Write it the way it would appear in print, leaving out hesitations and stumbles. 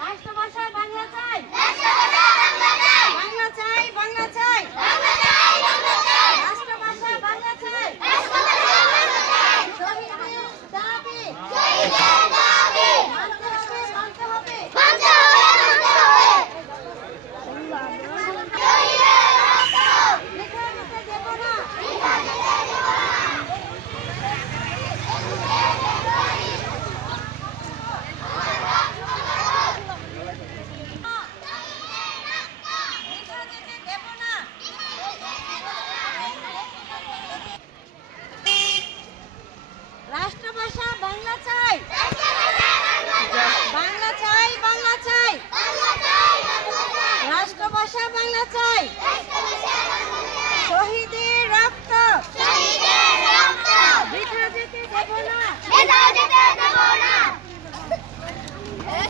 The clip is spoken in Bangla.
রাষ্ট্রভাষা বাংলা চাই, বাংলা চাই, বাংলা চাই, রাষ্ট্রভাষা বাংলা চাই, শহীদের দাবি মানতে হবে, মানতে হবে, লিখে দিতে দেব না। রাষ্ট্রভাষা বাংলা চাই, বাংলা চাই, বাংলা চাই, রাষ্ট্রভাষা বাংলা চাই, শহীদের রক্ত বৃথা যেতে দেব না।